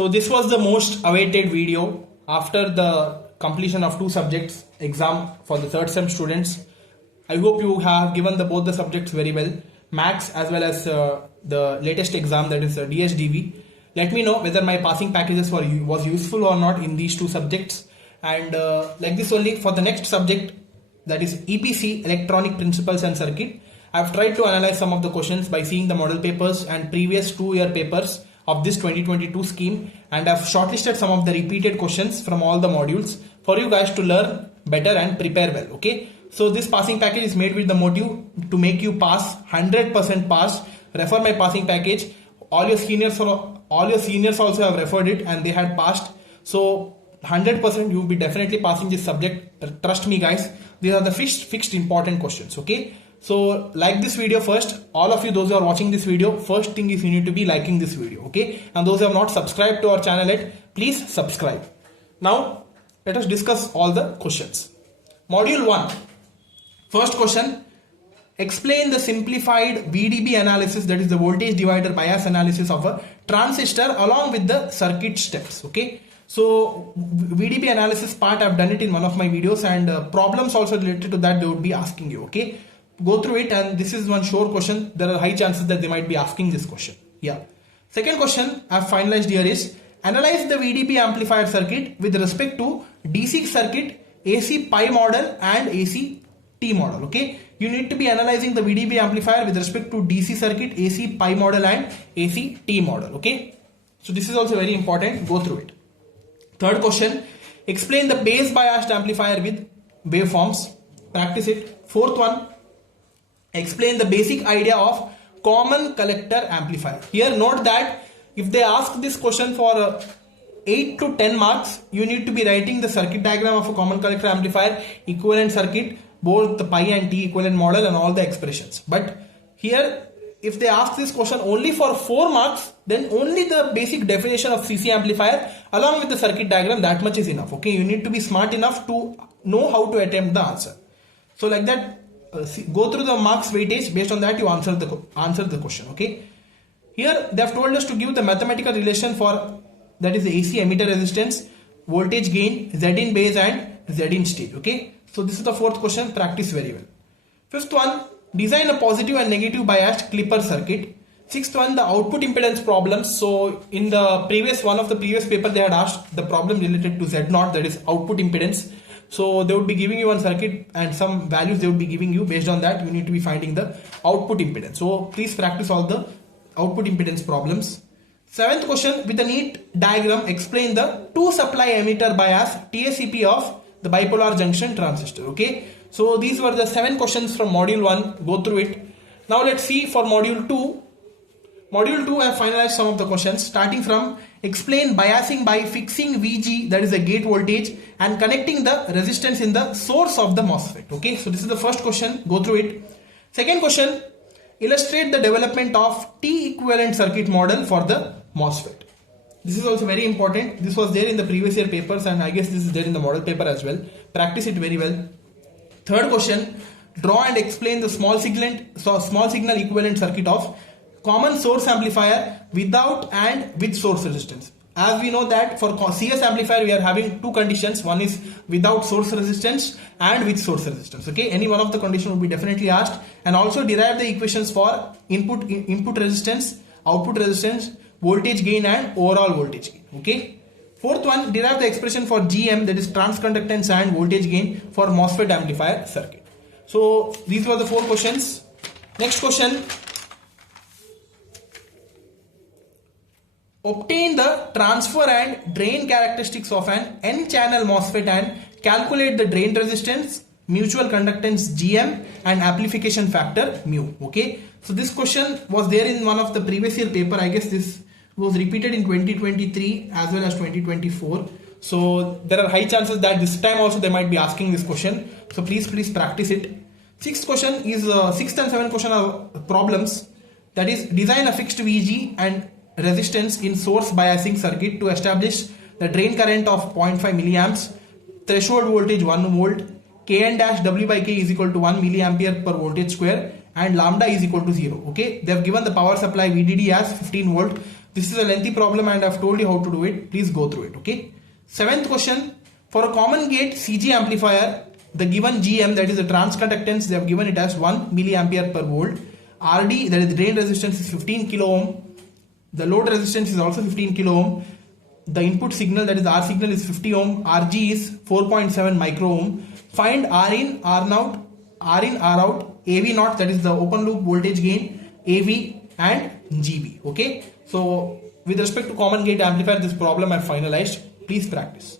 So this was the most awaited video after the completion of 2 subjects exam for the third sem students. I hope you have given both the subjects very well, maths as well as the latest exam, that is DSDV. Let me know whether my passing packages was useful or not in these 2 subjects. And like this only for the next subject, that is EPC, Electronic Principles and Circuit. I've tried to analyze some of the questions by seeing the model papers and previous 2-year papers of this 2022 scheme, and I've shortlisted some of the repeated questions from all the modules for you guys to learn better and prepare well. Okay, so this passing package is made with the motive to make you pass, 100% pass. Refer my passing package. All your seniors also have referred it and they had passed. So 100% you will be definitely passing this subject. Trust me guys, these are the fixed important questions. Okay, so like this video first. All of you, those who are watching this video, first thing is you need to be liking this video. Okay, and those who have not subscribed to our channel yet, please subscribe. Now let us discuss all the questions. Module 1, first question: explain the simplified VDB analysis, that is the voltage divider bias analysis of a transistor along with the circuit steps. Okay, so VDB analysis part, I've done it in one of my videos, and problems also related to that they would be asking you. Okay, go through it, and this is one sure question. There are high chances that they might be asking this question. Yeah. Second question I've finalized here is: analyze the VDB amplifier circuit with respect to DC circuit, AC pi model and AC T model. Okay, you need to be analyzing the VDB amplifier with respect to DC circuit, AC pi model and AC T model. Okay, so this is also very important. Go through it. Third question: explain the base biased amplifier with waveforms. Practice it. Fourth one: explain the basic idea of common collector amplifier. Here note that if they ask this question for 8 to 10 marks, you need to be writing the circuit diagram of a common collector amplifier, equivalent circuit, both the pi and T equivalent model and all the expressions. But here if they ask this question only for 4 marks, then only the basic definition of CC amplifier along with the circuit diagram, that much is enough. Okay, you need to be smart enough to know how to attempt the answer. So like that, go through the marks weightage, based on that you answer the question. Okay, here they have told us to give the mathematical relation for, that is the AC emitter resistance, voltage gain, Z in base and Z in stage. Okay, so this is the fourth question. Practice very well. Fifth one: design a positive and negative biased clipper circuit. Sixth one: the output impedance problems. So in the previous one of the previous paper, they had asked the problem related to Z0, that is output impedance. So they would be giving you one circuit and some values they would be giving you. Based on that, you need to be finding the output impedance. So please practice all the output impedance problems. Seventh question: with a neat diagram, explain the 2 supply emitter bias TSCP of the bipolar junction transistor. Okay, so these were the 7 questions from module 1. Go through it. Now let's see for module 2. Module 2, I have finalized some of the questions, starting from explain biasing by fixing VG, that is the gate voltage, and connecting the resistance in the source of the MOSFET. Okay, so this is the first question. Go through it. Second question: illustrate the development of T equivalent circuit model for the MOSFET. This is also very important. This was there in the previous year papers, and I guess this is there in the model paper as well. Practice it very well. Third question: draw and explain the small signal equivalent circuit of common source amplifier without and with source resistance. As we know that for CS amplifier we are having 2 conditions. One is without source resistance and with source resistance. Okay, any one of the condition will be definitely asked. And also derive the equations for input resistance, output resistance, voltage gain and overall voltage gain. Okay. Fourth one: derive the expression for GM, that is transconductance and voltage gain for MOSFET amplifier circuit. So these were the 4 questions. Next question: obtain the transfer and drain characteristics of an N-channel MOSFET and calculate the drain resistance, mutual conductance GM and amplification factor mu. Okay, so this question was there in one of the previous year paper. I guess this was repeated in 2023 as well as 2024. So there are high chances that this time also they might be asking this question. So please practice it. Sixth question is sixth and seventh question are problems. That is, design a fixed VG and resistance in source biasing circuit to establish the drain current of 0.5 milliamps, threshold voltage 1 volt, Kn dash W by K is equal to 1 milliampere per voltage square, and lambda is equal to 0. Okay, they have given the power supply VDD as 15 volt, This is a lengthy problem and I've told you how to do it. Please go through it. Okay. Seventh question. For a common gate CG amplifier, the given GM, that is the transconductance, they have given it as 1 milliampere per volt. RD, that is the drain resistance, is 15 kilo ohm. The load resistance is also 15 kilo ohm. The input signal, that is the R signal, is 50 ohm. RG is 4.7 micro ohm. Find R in, R out, R in, R out, AV naught, that is the open loop voltage gain, AV and GB. Okay. So with respect to common gate amplifier, this problem I finalized. Please practice.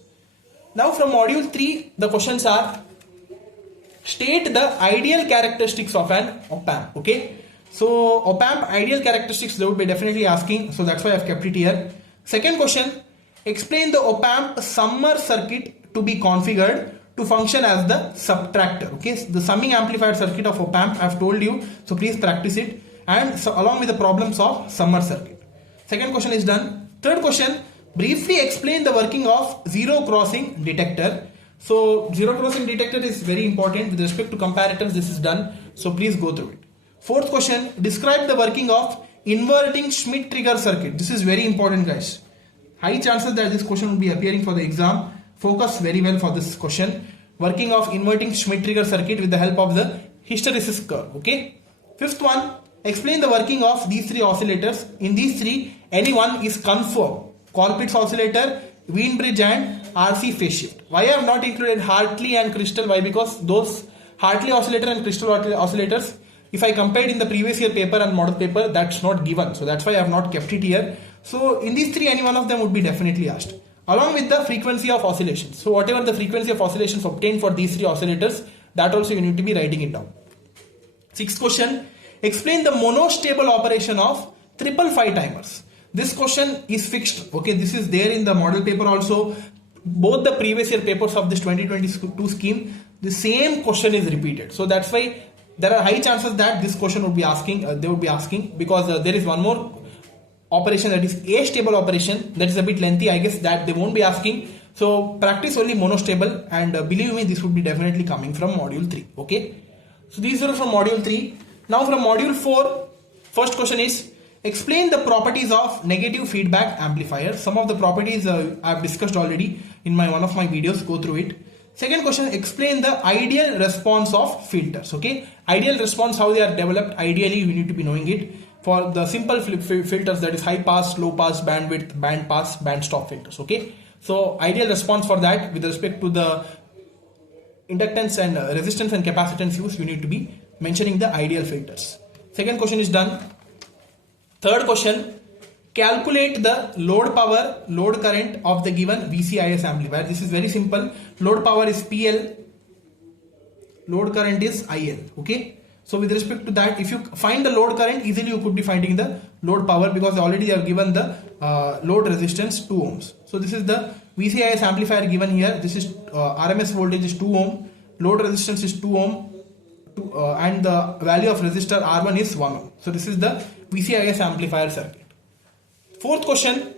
Now from module 3, the questions are: state the ideal characteristics of an op-amp. Okay. So op-amp ideal characteristics they would be definitely asking. So that's why I've kept it here. Second question: explain the op-amp summer circuit to be configured to function as the subtractor. Okay. So the summing amplifier circuit of op-amp I've told you. So please practice it. And so along with the problems of summer circuit. Second question is done. Third question: briefly explain the working of zero crossing detector. So zero crossing detector is very important with respect to comparators. This is done. So please go through it. Fourth question: describe the working of inverting Schmitt trigger circuit. This is very important, guys. High chances that this question will be appearing for the exam. Focus very well for this question. Working of inverting Schmitt trigger circuit with the help of the hysteresis curve. Okay. Fifth one: explain the working of these three oscillators. In these three, any one is confirmed. Colpitt's oscillator, Wien-Bridge and RC phase shift. Why I have not included Hartley and Crystal? Why? Because those Hartley oscillator and Crystal oscillators, if I compared in the previous year paper and model paper, that's not given. So that's why I have not kept it here. So in these three, any one of them would be definitely asked. Along with the frequency of oscillations. So whatever the frequency of oscillations obtained for these three oscillators, that also you need to be writing it down. Sixth question: explain the monostable operation of 555 timers. This question is fixed. Okay, this is there in the model paper also. Both the previous year papers of this 2022 scheme, the same question is repeated. So that's why there are high chances that this question would be asking, they would be asking, because there is one more operation, that is astable operation, that is a bit lengthy. I guess that they won't be asking. So practice only monostable, and believe me, this would be definitely coming from module 3. Okay. So these are from module 3. Now from module 4, first question is: explain the properties of negative feedback amplifier. Some of the properties I've discussed already in one of my videos. Go through it. Second question: explain the ideal response of filters. Okay, ideal response, how they are developed. Ideally, you need to be knowing it. For the simple filters, that is high pass, low pass, bandwidth, band pass, band stop filters. Okay, so ideal response for that with respect to the inductance and resistance and capacitance use, you need to be mentioning the ideal filters. Second question is done. Third question: calculate the load power, load current of the given VCIS amplifier. This is very simple. Load power is PL, load current is IL. Okay. So with respect to that, if you find the load current, easily you could be finding the load power, because already they have given the load resistance 2 ohms. So this is the VCIS amplifier given here. This is RMS voltage is 2 ohm, load resistance is 2 ohm, and the value of resistor R1 is 1 ohm. So this is the VCIS amplifier circuit. Fourth question: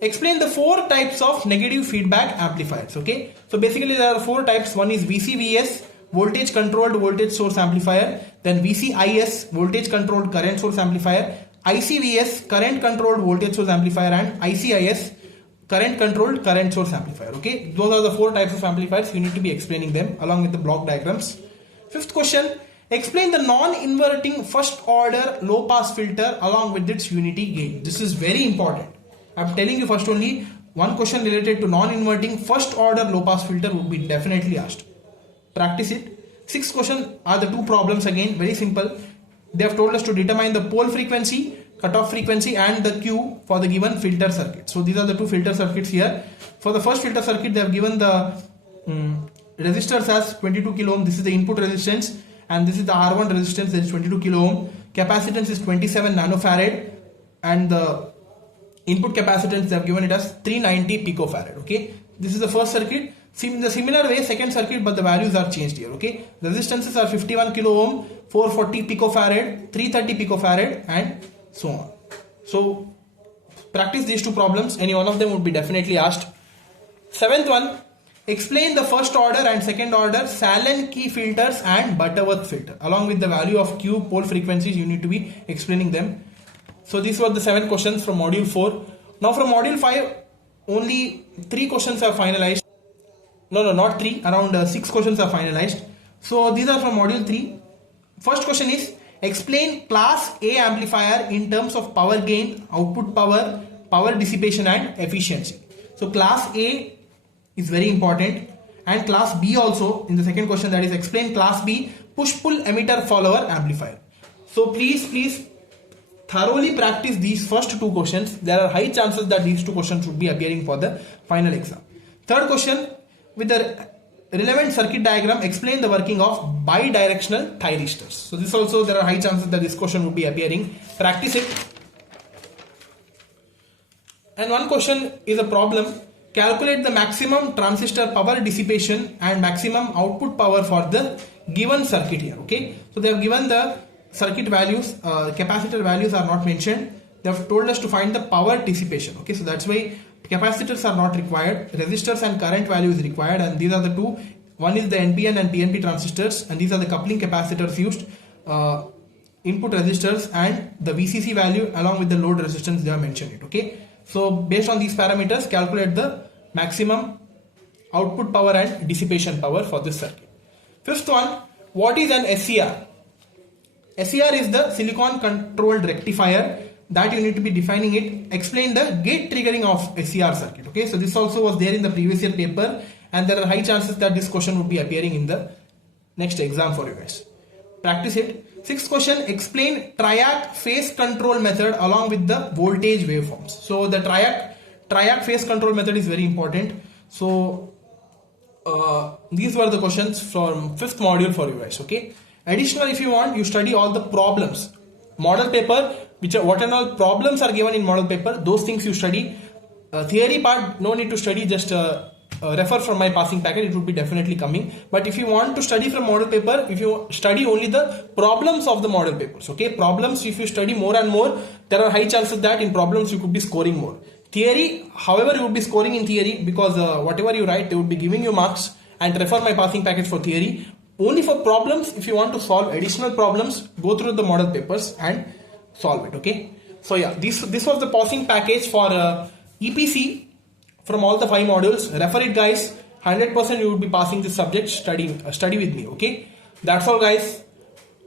explain the 4 types of negative feedback amplifiers. Okay, so basically there are 4 types. One is VCVS, voltage controlled voltage source amplifier, then VCIS, voltage controlled current source amplifier, ICVS, current controlled voltage source amplifier, and ICIS, current controlled current source amplifier. Okay, those are the 4 types of amplifiers. You need to be explaining them along with the block diagrams. Fifth question: explain the non-inverting first order low pass filter along with its unity gain. This is very important. I'm telling you first, only one question related to non-inverting first order low pass filter would be definitely asked. Practice it. Sixth question are the 2 problems, again very simple. They have told us to determine the pole frequency, cutoff frequency, and the Q for the given filter circuit. So these are the 2 filter circuits here. For the first filter circuit, they have given the resistors as 22 kilo ohm. This is the input resistance, and this is the R1 resistance, that is 22 kilo ohm. Capacitance is 27 nanofarad, and the input capacitance they have given it as 390 picofarad. Okay, this is the first circuit. In the similar way, second circuit, but the values are changed here. Okay, resistances are 51 kilo ohm, 440 picofarad, 330 picofarad, and so on. So practice these 2 problems. Any one of them would be definitely asked. Seventh one: explain the first order and second order Sallen-Key filters and Butterworth filter. Along with the value of Q, pole frequencies, you need to be explaining them. So these were the 7 questions from module 4. Now from module 5, only 3 questions are finalized. No, not 3, around 6 questions are finalized. So these are from module 3. First question is, explain class A amplifier in terms of power gain, output power, power dissipation and efficiency. So class A is very important, and class B also in the second question, that is explain class B push-pull emitter follower amplifier. So please thoroughly practice these first 2 questions. There are high chances that these 2 questions would be appearing for the final exam. Third question, with the relevant circuit diagram, explain the working of bidirectional thyristors. So this also, there are high chances that this question would be appearing. Practice it. And one question is a problem. Calculate the maximum transistor power dissipation and maximum output power for the given circuit here. Okay, so they have given the circuit values, capacitor values are not mentioned. They have told us to find the power dissipation. Okay, so that's why capacitors are not required. Resistors and current value is required, and these are the 2. One is the NPN and PNP transistors, and these are the coupling capacitors used. Input resistors and the VCC value along with the load resistance, they have mentioned it. Okay, so based on these parameters, calculate the maximum output power and dissipation power for this circuit. Fifth one, what is an SCR? SCR is the silicon controlled rectifier, that you need to be defining it. Explain the gate triggering of SCR circuit. Okay, so this also was there in the previous year paper, and there are high chances that this question would be appearing in the next exam for you guys. Practice it. Sixth question, explain triac phase control method along with the voltage waveforms. So the triac phase control method is very important. So these were the questions from 5th module for you guys. Okay, additional, if you want, you study all the problems, model paper, what and all problems are given in model paper, those things you study. Theory part, no need to study, just refer from my passing packet, it would be definitely coming. But if you want to study from model paper, if you study only the problems of the model papers, okay, problems, if you study more and more, there are high chances that in problems you could be scoring more. Theory, however, you would be scoring in theory, because whatever you write, they would be giving you marks, and refer my passing package for theory. Only for problems, if you want to solve additional problems, go through the model papers and solve it. Okay, so yeah, this was the passing package for EPC from all the 5 modules. Refer it guys, 100% you would be passing this subject. Study with me. Okay, that's all guys.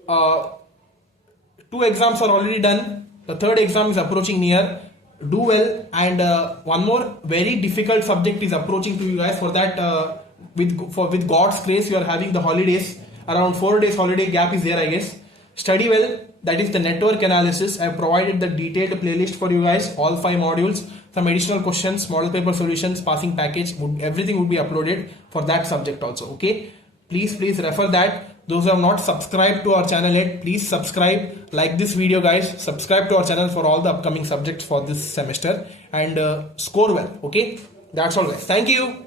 2 exams are already done, the 3rd exam is approaching near. Do well, and one more very difficult subject is approaching to you guys. For that, with God's grace, you are having the holidays, around 4 days holiday gap is there, I guess. Study well, that is the network analysis. I have provided the detailed playlist for you guys, all 5 modules, some additional questions, model paper solutions, passing package, everything would be uploaded for that subject also. Okay, please refer that. Those who have not subscribed to our channel yet, please subscribe, like this video guys, subscribe to our channel for all the upcoming subjects for this semester, and score well. Okay, that's all guys, thank you.